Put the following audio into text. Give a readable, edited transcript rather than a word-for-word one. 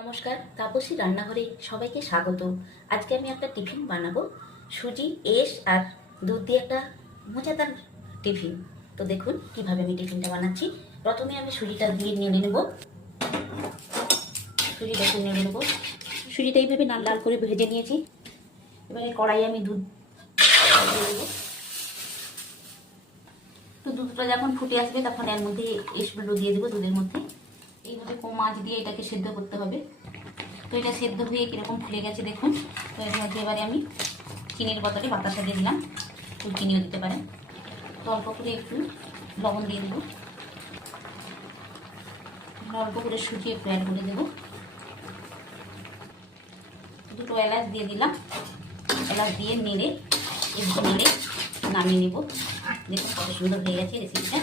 নমস্কার, তাপসী রান্নাঘরে সবাইকে স্বাগত। আজকে আমি একটা টিফিন বানাবো, সুজি এস আর দুধ দিয়ে একটা মজাদার টিফিন। তো দেখুন কিভাবে আমি টিফিনটা বানাচ্ছি। প্রথমে আমি সুজিটা দিয়ে নেড়ে নেব। সুজিটাকে নেড়ে নেব। সুজিটা এইভাবে লাল লাল করে ভেজে নিয়েছি। এবারে কড়াই আমি দুধ দিয়ে দেবো। তো দুধটা যখন ফুটে আসবে তখন এর মধ্যে এসগুলো দিয়ে দেবো দুধের মধ্যে। এইভাবে কম আঁচ দিয়ে এটাকে সেদ্ধ করতে হবে। তো এটা সেদ্ধ হয়ে কীরকম ফুলে গেছে দেখুন। তো এর মধ্যে এবারে আমি চিনির বদলে বাতাসা দিয়ে দিলাম, একটু চিনিও দিতে পারেন। তো অল্প করে একটু লবণ দিয়ে দেবো, অল্প করে সুজি একটু অ্যাড করে দেবো, দুটো এলাচ দিয়ে দিলাম। এলাচ দিয়ে নেড়ে একটু নেড়ে নামিয়ে নেব। দেখুন কত সুন্দর হয়ে গেছে রেসিপিটা।